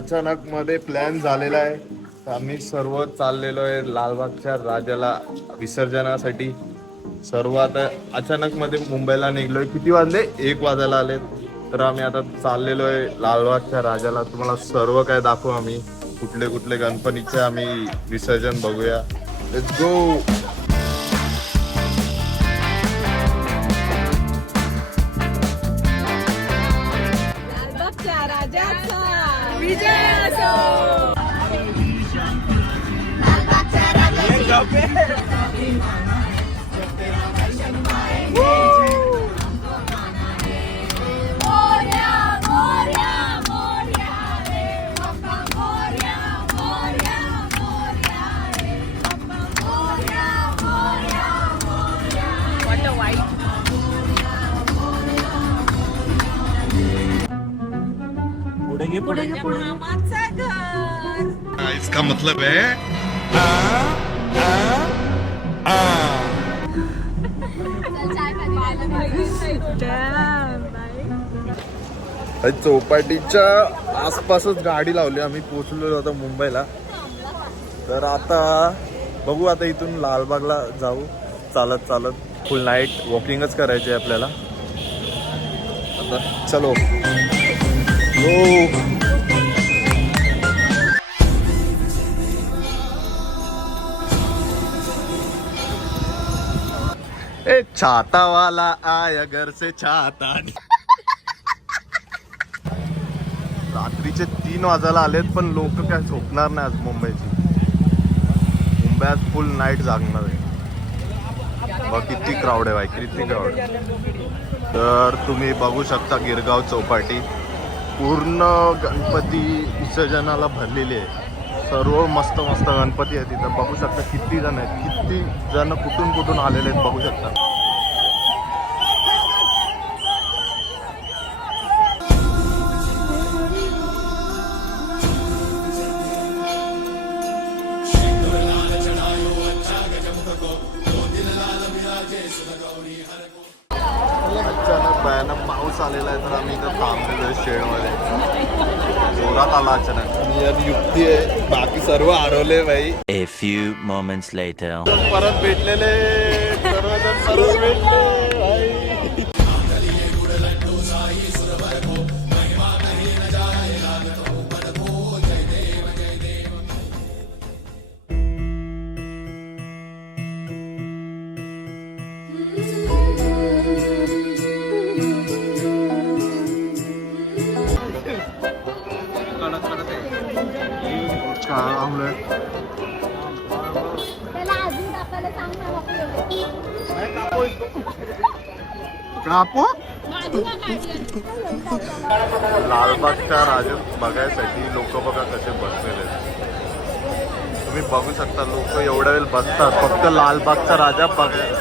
अचानक मध्ये प्लॅन झालेला आहे. तर आम्ही सर्व चाललेलो आहे लालबागच्या राजाला विसर्जनासाठी. सर्व आता अचानक मध्ये मुंबईला निघलोय. किती वाजले? 1 वाजायला आलेत. तर आम्ही आता चाललेलो आहे लालबागच्या राजाला. तुम्हाला सर्व काय दाखवू आम्ही. कुठले कुठले गणपतीचे आम्ही विसर्जन बघूया. Let's go. लालबागच्या राजाचा विजय असो. पुढे मामाचं घर. इसका मतलब है चौपाटीच्या आसपासच गाडी लावली. आम्ही पोहोचलो आता मुंबईला. तर आता बघू. आता इथून लालबागला जाऊ चालत चालत. फुल नाईट वॉकिंगच करायची आहे आपल्याला. आता चलो गो. ए छाता वाला आया घर से छाता. रात्रीचे 3 वाजायला आलेत पण लोक काय झोपणार नाही आज मुंबईची. मुंबई आज फुल नाईट जागणार आहे. बघ किती क्राऊड आहे भाई, किती क्राऊड. तर तुम्ही बघू शकता गिरगाव चौपाटी पूर्ण गणपती विसर्जनाला भरलेली आहे. सर्व मस्त मस्त गणपती आहेत तिथं. बघू शकता किती जण आहेत, किती जण कुठून कुठून आलेले आहेत बघू शकता. अचानक भयानक पाऊस आलेला आहे तर आम्ही इथं थांबलेलो आहे शेडमध्ये. जोरात आला अचानक. यार युक्ती आहे, बाकी सर्व हरवले भाई. A few moments later. परत भेटलेले सर्वजण सर्व भेटले भाई. लालबागच्या राजा बघायसाठी लोक बघा कसे बसलेले आहेत. तुम्ही बघू शकता लोक एवढ्या वेळ बसतात फक्त लालबागचा राजा बघायला.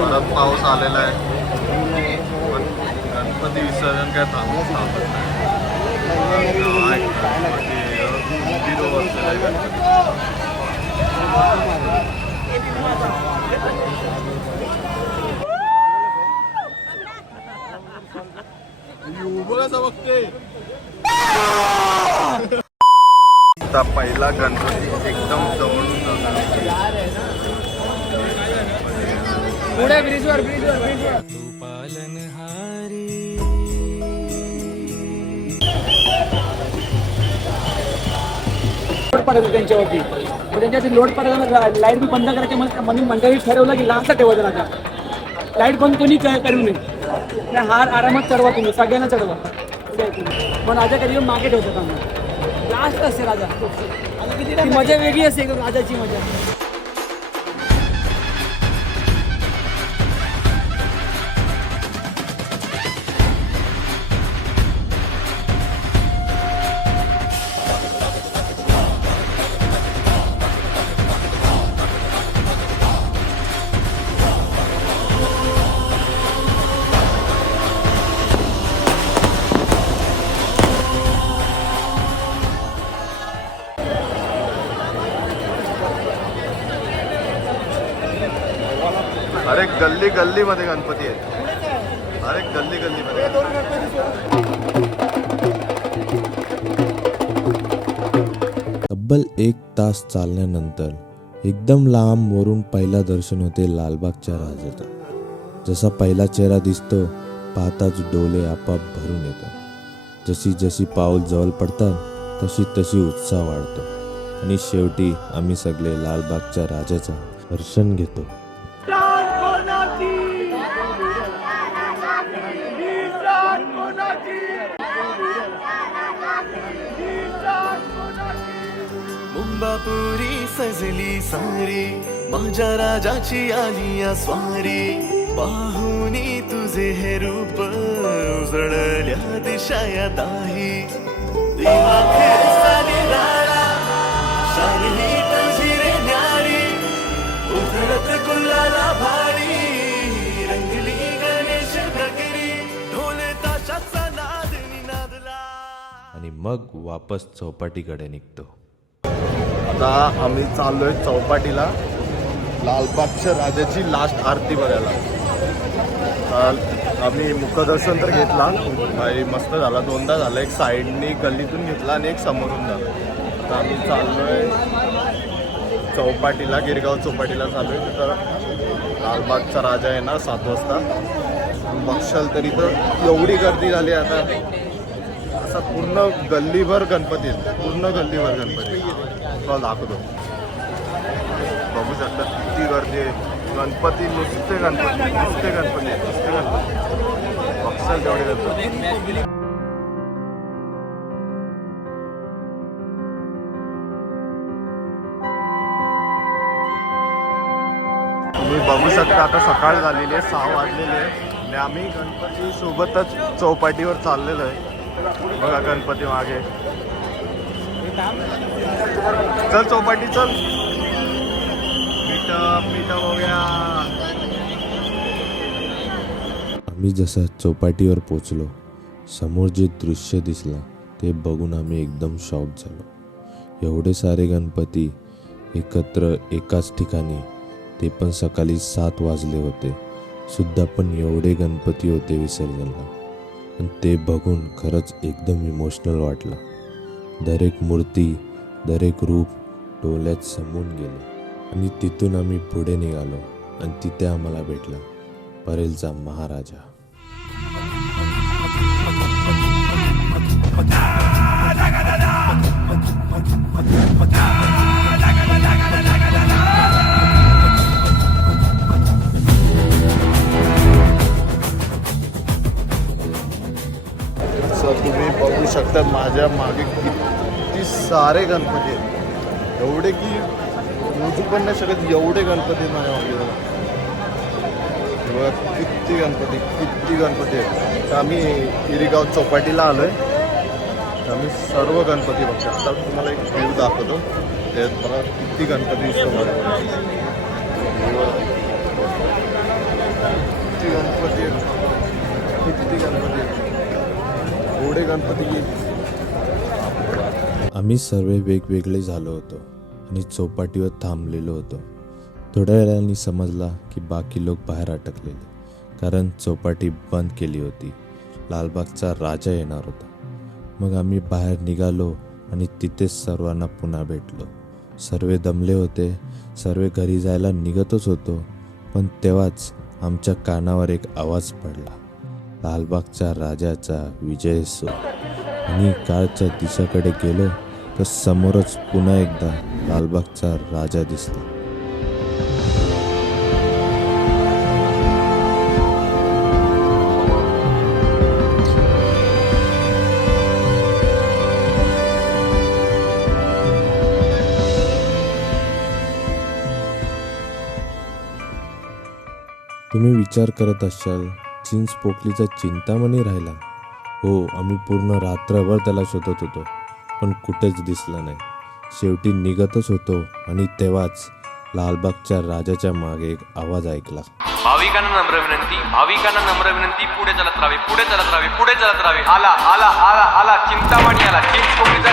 परत पाऊस आलेला आहे पण गणपती विसर्जन काय थांबत नाही. पहिला गणपती एकदम जवळून पुढे ब्रिजवर पडत त्यांच्यावरती. त्यांच्यावरती लोड पडत लाईट बी बंद करायची म्हणून मंडळी ठरवलं की लास्ट ठेवायचं राजा. लाईट बंद कोणी करू नये. हार आरामात चढवा तुम्ही, सगळ्यांना चढवा. पण राजा कधी मागे ठेवतात आम्ही. लास्ट असते राजा. मजा वेगळी असते राजाची मजा. अरे गल्ली गल्ली मध्ये गणपती आहेत. अरे गल्ली गल्ली मध्ये तब्बल 1 तास चालल्यानंतर एकदम लांब वरून पहिला दर्शन होते लालबागच्या राजाचं. जसा पहिला चेहरा दिसतो पाहताच डोळे आपाप भरून येतात. जशी जशी पाऊल जवळ पडतात तशी तशी उत्साह वाढतो आणि शेवटी आम्ही सगळे लालबागच्या राजाचं दर्शन घेतो. मुंबापुरी सजली सारी माझ्या राजाची आली या स्वारी. पाहुनी तुझे हे रूप उजळल्या दिशा या दाही. देवा फिरसा निराळा शाली तुझी रे न्यारी. उधळत गुलाला भारी रंगली गणेश नगरी. ढोले ताशाचा नाद निनादला. आणि मग वापस चौपाटीकडे निघतो. आता आम्ही चाललोय चौपाटीला लालबागच्या राजाची लास्ट आरती बघायला. आम्ही मुखदर्शन तर घेतला, भाई मस्त झाला. 2दा झालं, एक साईडनी गल्लीतून घेतला आणि एक समोरून झाला. आता आम्ही चाललोय चौपाटीला, गिरगाव चौपाटीला चाललोय. तर लालबागचा राजा येणार 7 वाजता. बघशाल तरी तर एवढी गर्दी झाली आता. असा पूर्ण गल्लीभर गणपती आहेत, पूर्ण गल्लीभर गणपती. तुम्हाला दाखवतो, बघू शकता किती गर्दी आहे. गणपती नुसते गणपती नुसते गणपती नुसते गणपती बघशाल तेवढे गणपती. तुम्ही बघू शकता आता सकाळ झालेली आहे, 6 वाजलेले आहे आणि आम्ही गणपती सोबतच चौपाटीवर चाललेलो आहे. बघा गणपती मागे. चल चौपाटी चल. मीठा हो गया. आम्ही जसं चौपाटीवर पोचलो, समोर जे दृश्य दिसला ते बघून आम्ही एकदम शॉक झालो. एवढे सारे गणपती एकत्र एकाच ठिकाणी, ते पण सकाळी 7 वाजले होते सुद्धा, पण एवढे गणपती होते विसर्जनला. आणि ते बघून खरंच एकदम इमोशनल वाटलं. दरेक मूर्ती, दरेक रूप डोळ्यात समून गेले. आणि तिथून आम्ही पुढे निघालो आणि तिथे आम्हाला भेटला परेलचा महाराजा. तुम्ही बघू शकता माझ्या मागे किती सारे गणपती आहेत. एवढे की मोजू पण नाही शकत, एवढे गणपती आहेत माझ्या मागे. बघा किती गणपती आहेत. तर आम्ही गिरगाव चौपाटीला आलो आहे. तर आम्ही सर्व गणपती बघू शकता. तुम्हाला एक व्ह्यू दाखवतो. त्यात बघा किती गणपती दिसतो मला. किती गणपती आहेत. एवढे गणपती. आम्ही सर्व वेगवेगळे झालो होतो आणि चौपाटीवर थांबलेलो होतो. थोड्या वेळाने समजला की बाकी लोक बाहेर अटकलेले, कारण चौपाटी बंद केली होती. लालबागचा राजा येणार होता. मग आम्ही बाहेर निघालो आणि तिथेच सर्वांना पुन्हा भेटलो. सर्व दमले होते, सर्व घरी जायला निघतच होतो. पण तेव्हाच आमच्या कानावर एक आवाज पडला, लालबागच्या राजाचा विजय असो. आणि कारच्या दिशेकडे गेलो तर समोरच पुन्हा एकदा लालबागचा राजा दिसला. तुम्ही विचार करत असाल, चिंचपोकलीचा चिंतामणी राहिला. हो, आम्ही पूर्ण रात्रभर त्याला शोधत होतो, पण कुठेच दिसला नाही. शेवटी निघतच होतो आणि तेव्हाच लालबागच्या राजाच्या मागे एक आवाज ऐकला. भाविकांना नम्र विनंती, पुढे चालत राहावे. आला चिंतामणी आला, चिंचपोकलीचा